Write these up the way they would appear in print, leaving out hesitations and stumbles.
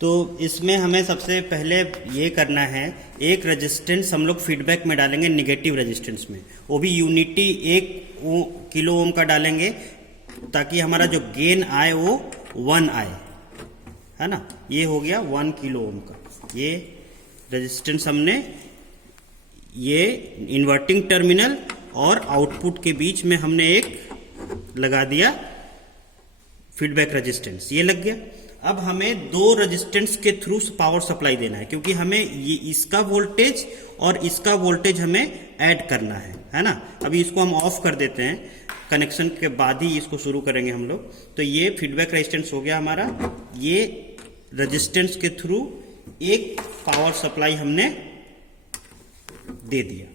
तो इसमें हमें सबसे पहले ये करना है, एक रेजिस्टेंस हम लोग फीडबैक में डालेंगे नेगेटिव रेजिस्टेंस में, वो भी यूनिटी 1 किलो ओम का डालेंगे ताकि हमारा जो गेन आए वो 1 आए, है ना। ये हो गया 1 किलो ओम का। ये रेजिस्टेंस हमने ये इन्वर्टिंग टर्मिनल और आउटपुट के बीच में हमने एक लगा दिया फीडबैक रेजिस्टेंस, ये लग गया। अब हमें दो रेजिस्टेंस के थ्रू पावर सप्लाई देना है, क्योंकि हमें ये इसका वोल्टेज और इसका वोल्टेज हमें ऐड करना है ना। अभी इसको हम ऑफ कर देते हैं, कनेक्शन के बाद ही इसको शुरू करेंगे हम लोग। तो ये फीडबैक रेजिस्टेंस हो गया हमारा। ये रेजिस्टेंस के थ्रू एक पावर सप्लाई हमने दे दिया,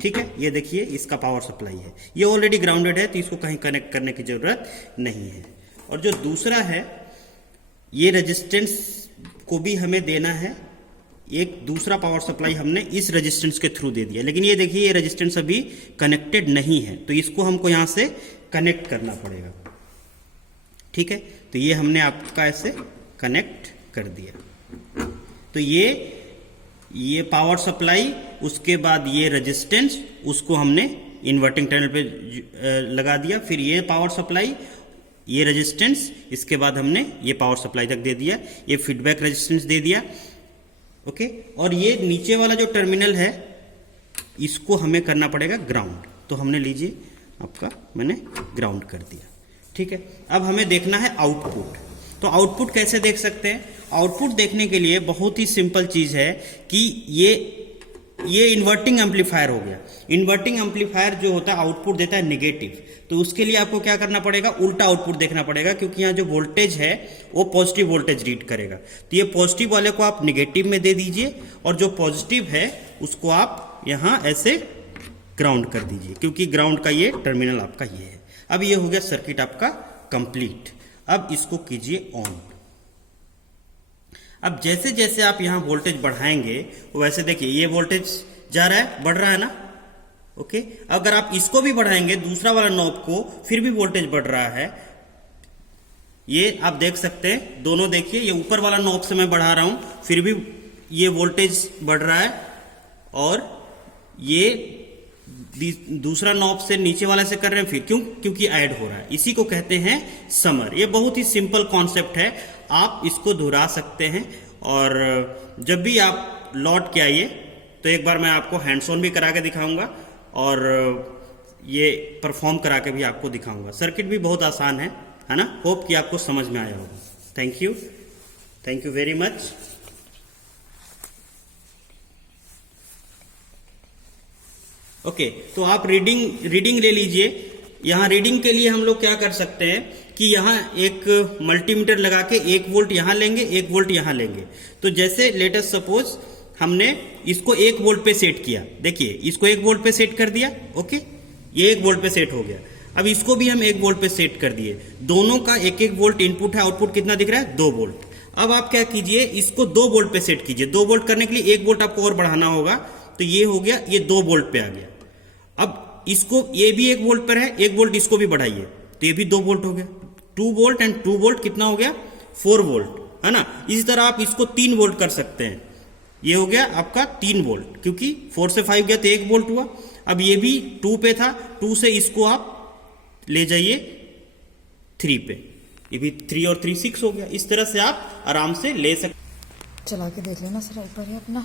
ठीक है। ये देखिए इसका पावर सप्लाई है, ये ऑलरेडी ग्राउंडेड है तो इसको कहीं कनेक्ट करने की जरूरत नहीं है। और जो दूसरा है, ये रेजिस्टेंस को भी हमें देना है, एक दूसरा पावर सप्लाई हमने इस रेजिस्टेंस के थ्रू दे दिया, लेकिन ये देखिए ये रेजिस्टेंस अभी कनेक्टेड नहीं है, तो इसको हमको यहां से कनेक्ट करना पड़ेगा, ठीक है। तो ये हमने आपका ऐसे कनेक्ट कर दिया। तो ये पावर सप्लाई, उसके बाद ये रेजिस्टेंस, उसको हमने इन्वर्टिंग टर्मिनल पे लगा दिया। फिर ये पावर सप्लाई, ये रेजिस्टेंस, इसके बाद हमने ये पावर सप्लाई तक दे दिया, ये फीडबैक रेजिस्टेंस दे दिया, ओके। और ये नीचे वाला जो टर्मिनल है इसको हमें करना पड़ेगा ग्राउंड। तो हमने लीजिए आपका मैंने ग्राउंड कर दिया, ठीक है। अब हमें देखना है आउटपुट। तो आउटपुट कैसे देख सकते हैं? आउटपुट देखने के लिए बहुत ही सिंपल चीज है कि ये इन्वर्टिंग एम्पलीफायर हो गया। इन्वर्टिंग एम्पलीफायर जो होता है आउटपुट देता है नेगेटिव, तो उसके लिए आपको क्या करना पड़ेगा? उल्टा आउटपुट देखना पड़ेगा, क्योंकि यहाँ जो वोल्टेज है वो पॉजिटिव वोल्टेज रीड करेगा। तो ये पॉजिटिव वाले को आप नेगेटिव में दे दीजिए और जो पॉजिटिव है उसको आप यहाँ ऐसे ग्राउंड कर दीजिए, क्योंकि ग्राउंड का ये टर्मिनल आपका ये है। अब ये हो गया सर्किट आपका कंप्लीट। अब इसको कीजिए ऑन। अब जैसे जैसे आप यहां वोल्टेज बढ़ाएंगे वैसे देखिए ये वोल्टेज जा रहा है, बढ़ रहा है ना, ओके। अगर आप इसको भी बढ़ाएंगे दूसरा वाला नॉब को, फिर भी वोल्टेज बढ़ रहा है। ये आप देख सकते हैं, दोनों देखिए, ये ऊपर वाला नॉब से मैं बढ़ा रहा हूं फिर भी ये वोल्टेज बढ़ रहा है, और ये दूसरा नॉब से नीचे वाले से कर रहे हैं फिर, क्योंकि ऐड हो रहा है। इसी को कहते हैं समर। ये बहुत ही सिंपल कॉन्सेप्ट है, आप इसको दोहरा सकते हैं। और जब भी आप लौट के आइए तो एक बार मैं आपको हैंड्स ऑन भी करा के दिखाऊंगा और ये परफॉर्म करा के भी आपको दिखाऊंगा। सर्किट भी बहुत आसान है ना। होप कि आपको समझ में आया होगा। Thank you very much. Okay, तो आप रीडिंग ले लीजिए। यहां रीडिंग के लिए हम लोग क्या कर सकते हैं कि यहां एक मल्टीमीटर लगा के 1 वोल्ट यहां लेंगे, 1 वोल्ट यहां लेंगे। तो जैसे लेटेस्ट सपोज हमने इसको 1 वोल्ट पे सेट किया, देखिए इसको 1 वोल्ट पे सेट कर दिया, ओके, ये 1 वोल्ट पे सेट हो गया। अब इसको भी हम 1 वोल्ट पे सेट कर दिए। दोनों का 1-1 वोल्ट इनपुट है, आउटपुट कितना दिख रहा है? 2 वोल्ट। अब आप क्या कीजिए, इसको 2 वोल्ट पे सेट कीजिए। 2 वोल्ट करने के लिए 1 वोल्ट आपको और बढ़ाना होगा, तो ये हो गया, ये 2 वोल्ट पे आ गया। अब इसको, ये भी 1 वोल्ट पर है, 1 वोल्ट इसको भी बढ़ाइए, तो ये भी 2 वोल्ट हो गया। 2 वोल्ट एंड 2 वोल्ट कितना हो गया? 4 वोल्ट, है ना। इसी तरह आप इसको 3 वोल्ट कर सकते हैं। ये हो गया आपका 3 वोल्ट, क्योंकि 4 से 5 गया तो 1 वोल्ट हुआ। अब ये भी 2 पे था, 2 से इसको आप ले जाइए 3 पे, ये भी 3 और 3 6 हो गया। इस तरह से आप आराम से ले सकते। चला के देख लेना सर ऊपर ही अपना।